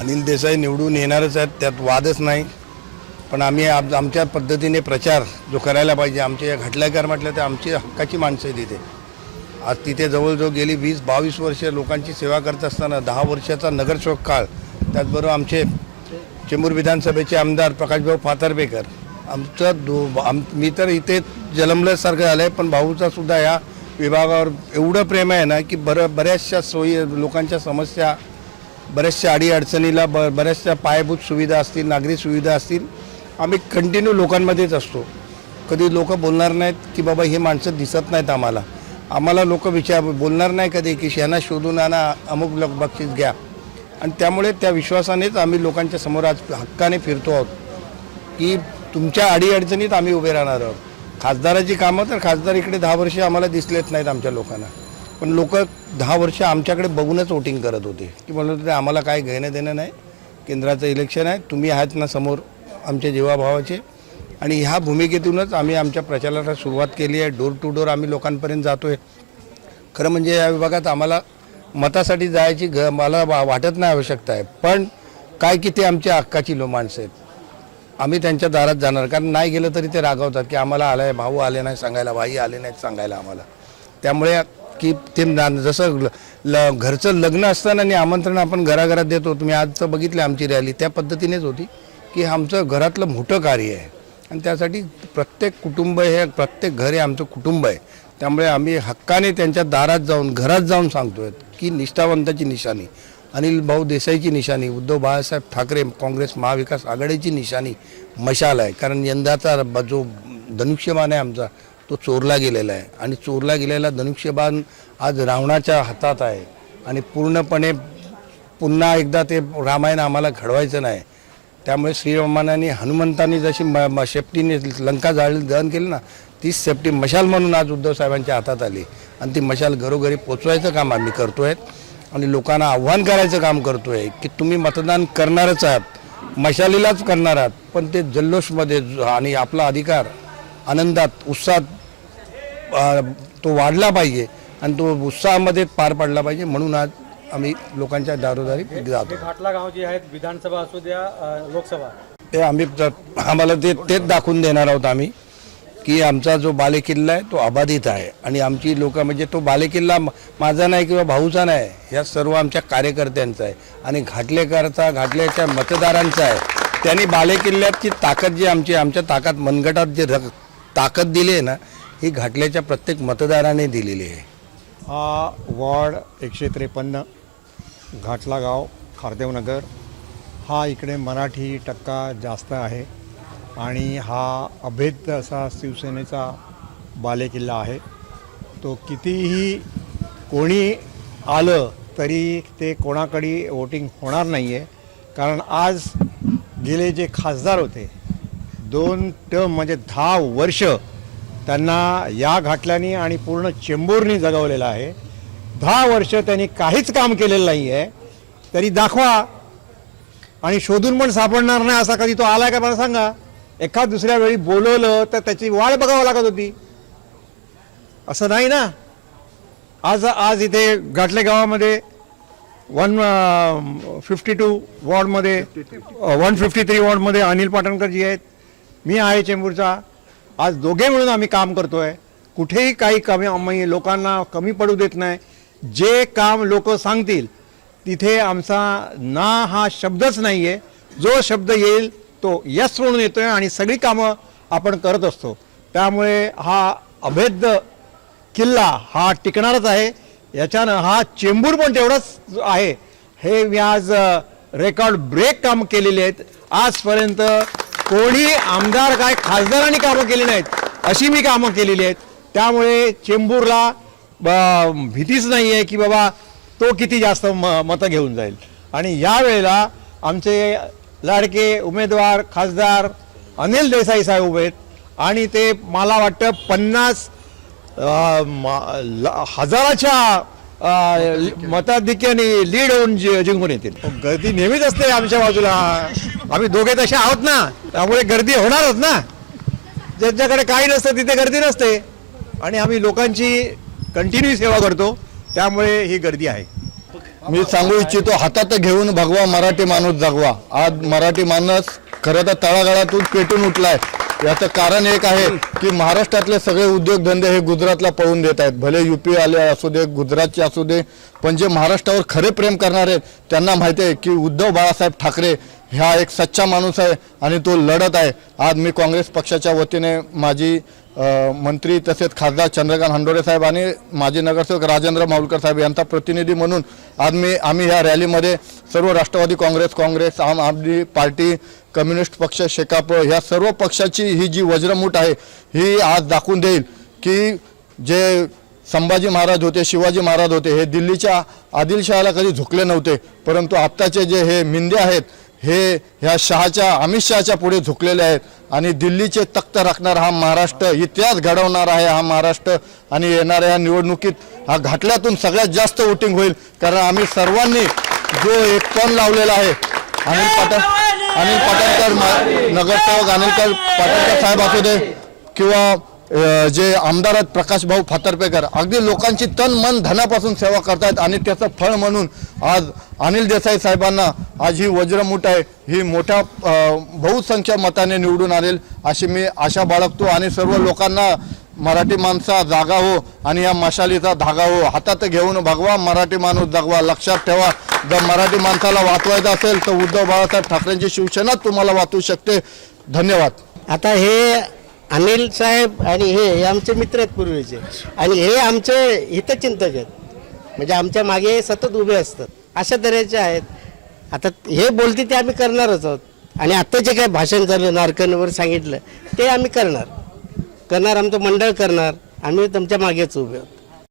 अनिल देसाई निवडून येणारच आहेत, त्यात वादच नाही। पण आम्ही आमच्या पद्धतीने प्रचार जो करायला पाहिजे। आमच्या घाटलेकर म्हटलं तर आमची हक्काची माणसं तिथे आज तिथे जवळजवळ गेली 20-22 वर्ष लोकांची सेवा करत असताना 10 वर्षाचा नगरसेवक काळ, त्याचबरोबर आमचे चेंबूर विधानसभेचे आमदार प्रकाशभाऊ फातर्पेकर, मी तर इथे जन्मल्यासारखं झालं आहे। पण भाऊचा सुद्धा या विभागावर एवढं प्रेम आहे ना की बऱ्याचशा सोयी, लोकांच्या समस्या, बऱ्याचशा अडीअडचणीला बऱ्याचशा पायाभूत सुविधा असतील, नागरी सुविधा असतील, आम्ही कंटिन्यू लोकांमध्येच असतो। कधी लोक बोलणार नाहीत की बाबा हे माणसं दिसत नाहीत आम्हाला लोक बोलणार नाही कधी की यांना शोधून आणा, अमुक बक्षीस घ्या। आणि त्यामुळे त्या विश्वासानेच आम्ही लोकांच्या समोर आज हक्काने फिरतो आहोत की तुमच्या अडीअडचणीत आम्ही उभे राहणार आहोत। खासदाराची कामं तर खासदार इकडे 10 वर्ष आम्हाला दिसलेच नाहीत आमच्या लोकांना, पण लोक 10 वर्ष आमच्याकडे बघूनच वोटिंग करत होते की म्हणत होते आम्हाला काय घेणं देणं नाही, केंद्राचं इलेक्शन आहे, तुम्ही आहात ना समोर आमच्या जीवाभावाचे। आणि ह्या भूमिकेतूनच आम्ही आमच्या प्रचाराला सुरुवात केली आहे। डोर टू डोर आम्ही लोकांपर्यंत जातो आहे। खरं म्हणजे या विभागात आम्हाला मतासाठी जायची मला वाटत नाही आवश्यकता आहे, पण काय की ते आमच्या हक्काची माणसं आहेत, आम्ही त्यांच्या दारात जाणार। कारण नाही गेलं तरी ते रागवतात की आम्हाला आलं भाऊ आले नाही सांगायला, भाई आले नाहीत सांगायला आम्हाला। त्यामुळे की ते जसं घरचं लग्न असताना आणि आमंत्रण आपण घराघरात देतो, तुम्ही आजचं बघितलं आमची रॅली त्या पद्धतीनेच होती की आमचं घरातलं मोठं कार्य आहे आणि त्यासाठी प्रत्येक कुटुंब हे प्रत्येक घर हे आमचं कुटुंब आहे। त्यामुळे आम्ही हक्काने त्यांच्या दारात जाऊन घरात जाऊन सांगतोय की निष्ठावंताची निशाणी, अनिल भाऊ देसाईची निशाणी, उद्धव बाळासाहेब ठाकरे काँग्रेस महाविकास आघाडीची निशाणी मशाल आहे। कारण यंदाचा जो धनुष्यबाण आहे आमचा तो चोरला गेलेला आहे आणि चोरला गेलेला धनुष्यबाण आज रावणाच्या हातात आहे आणि पूर्णपणे पुन्हा एकदा ते रामायण आम्हाला घडवायचं नाही। त्यामुळे श्रीरामाने हनुमंतांनी जशी शेपटीने लंका दहन केलं ना, तीच शेपटी मशाल म्हणून आज उद्धव साहेबांच्या हातात आली आणि ती मशाल घरोघरी पोचवायचं काम आम्ही करतोय आणि लोकांना आव्हान करायचं काम करतोय की तुम्ही मतदान करणारच आहात, मशालीलाच करणार आहात, पण ते जल्लोषमध्ये आणि आपला अधिकार आनंदात उत्साहात तो वाढला पाहिजे आणि तो उत्साहामध्ये पार पडला पाहिजे। म्हणून आज आम्ही लोकांच्या दारोदारी जातो। घाटला गाव जे आहेत, विधानसभा असू द्या लोकसभा, ते आम्हाला तेच दाखवून देणार आहोत आम्ही की आमचा जो बालेकिल्ला आहे तो अबाधित आहे आणि आमची लोक म्हणजे तो बालेकिल्ला माझा नाही किंवा भाऊचा नाही, या सर्व आमच्या कार्यकर्त्यांचा आहे आणि घाटल्याच्या मतदारांचा आहे। त्यांनी बालेकिल्ल्याची ताकद जी आमच्या ताकद मनगटात जे ताकद दिली आहे ना, ही घाटल्याच्या प्रत्येक मतदाराने दिलेली आहे। हा वॉर्ड 153 घाटला गाव खारदेवनगर, हा इकडे मराठी टक्का जास्त आहे आणि हा अभेद्य असा शिवसेनेचा बालेकिल्ला आहे। तो कितीही कोणी आलं तरी ते कोणाकडे वोटिंग होणार नाही आहे, कारण आज गेले जे खासदार होते 2 टर्म म्हणजे 10 वर्ष त्यांना या घाटल्याने आणि पूर्ण चेंबूरनी जगवलेलं आहे। 10 वर्ष त्यांनी काहीच काम केलेलं नाही आहे, तरी दाखवा आणि शोधून पण सापडणार नाही असा कधी तो आलाय का मला सांगा। एखाद दुसऱ्या वेळी बोलवलं तर त्याची वाट बघावं लागत होती, असं नाही ना। आज इथे घाटले गावामध्ये 152 वॉर्डमध्ये 153 वॉर्डमध्ये अनिल पाटणकर जी आहेत, मी आहे चेंबूरचा, आज दोघे मिळून आम्ही काम करतोय। कुठेही काही कमी आम्ही लोकांना कमी पडू देत नाही। जे काम लोक सांगतील तिथे आमचा ना हा शब्दच नाही आहे, जो शब्द येईल तो यस म्हणून येतोय आणि सगळी कामं आपण करत असतो। त्यामुळे हा अभेद्य किल्ला हा टिकणारच आहे। याच्यानं हा चेंबूर पण तेवढाच आहे हे मी आज रेकॉर्ड ब्रेक काम केलेले आहेत. आजपर्यंत कोणी आमदार काय खासदारांनी कामं केली नाहीत अशी मी कामं केलेली आहेत. त्यामुळे चेंबूरला भीतीच नाही आहे की बाबा तो किती जास्त मतं घेऊन जाईल. आणि यावेळेला आमचे लाडके उमेदवार खासदार अनिल देसाई साहेब उभे आहेत आणि ते मला वाटतं 50,000च्या मताधिक्याने लीड होऊन जिंकून येतील. गर्दी नेहमीच असते आमच्या बाजूला. आम्ही दोघे तसे आहोत ना, त्यामुळे गर्दी होणारच ना. ज्यांच्याकडे काही नसतं तिथे गर्दी नसते आणि आम्ही लोकांची कंटिन्यू सेवा करतो, त्यामुळे ही गर्दी आहे. मी सांगू इच्छितो, हातात घेऊन भगवा मराठी माणूस जगवा. आज मराठी माणूस खरं तर तळागाळातून पेटून उठलाय. याचं कारण एक आहे की महाराष्ट्रातले सगळे उद्योगधंदे हे गुजरातला पळून देत आहेत. भले युपी आले असू दे, गुजरातचे असू दे, पण जे महाराष्ट्रावर खरे प्रेम करणारे आहेत त्यांना माहिती आहे की उद्धव बाळासाहेब ठाकरे हा एक सच्चा माणूस आहे आणि तो लढत आहे. आज मी काँग्रेस पक्षाच्या वतीने माजी मंत्री तसेच खासदार चंद्रकांत हंडोरे साहेब आणि माजी नगरसेवक राजेंद्र माहुलकर साहेब यांचा प्रतिनिधी म्हणून आज आम्ही ह्या रॅलीमध्ये सर्व राष्ट्रवादी काँग्रेस, आम आदमी पार्टी, कम्युनिस्ट पक्ष, शेकाप ह्या सर्व पक्षाची ही जी वज्रमूठ आहे ही आज दाखवून देईल की जे संभाजी महाराज होते, शिवाजी महाराज होते, हे दिल्लीच्या आदिलशहाला कधी झुकले नव्हते, परंतु आत्ताचे जे हे मिंदे आहेत हे ह्या अमित शहाच्या पुढे झुकलेले आहेत. आणि दिल्लीचे तख्त राखणारा हा महाराष्ट्र, इतिहास घडवणार आहे हा महाराष्ट्र. आणि येणाऱ्या निवडणुकीत हा घाटल्यातून सगळ्यात जास्त वोटिंग होईल, कारण आम्ही सर्वांनी जो एक कण लावलेला आहे. अनिल पाटणकर नगरसेवक अनिल पाटणकर साहेब असू दे किंवा जे आमदार आहेत प्रकाश भाऊ फातर्पेकर, अगदी लोकांची तन मन धनापासून सेवा करतायत. आणि त्याचं फळ म्हणून आज अनिल देसाई साहेबांना आज ही वज्रमूठ आहे ही मोठ्या बहुसंख्य मताने निवडून आणेल अशी मी आशा बाळगतो. आणि सर्व लोकांना मराठी माणसा जागा हो आणि या मशालीचा धागा हो. हातात घेऊन भगवा मराठी माणूस जगवा. लक्षात ठेवा, जर मराठी माणसाला वाचवायचं असेल तर उद्धव बाळासाहेब ठाकरेंची शिवसेनाच तुम्हाला वाचवू शकते. धन्यवाद. आता हे अनिल साहेब आणि हे आमचे मित्र आहेत पूर्वीचे, आणि हे आमचे हितचिंतक आहेत, म्हणजे आमच्या मागे सतत उभे असतात, अशा तऱ्हेचे आहेत. आता हे बोलते ते आम्ही करणारच आहोत. आणि आता जे काही भाषण झालं नारकनवर सांगितलं ते आम्ही करणार. आमचं मंडळ करणार. आम्ही तुमच्या मागेच उभे आहोत.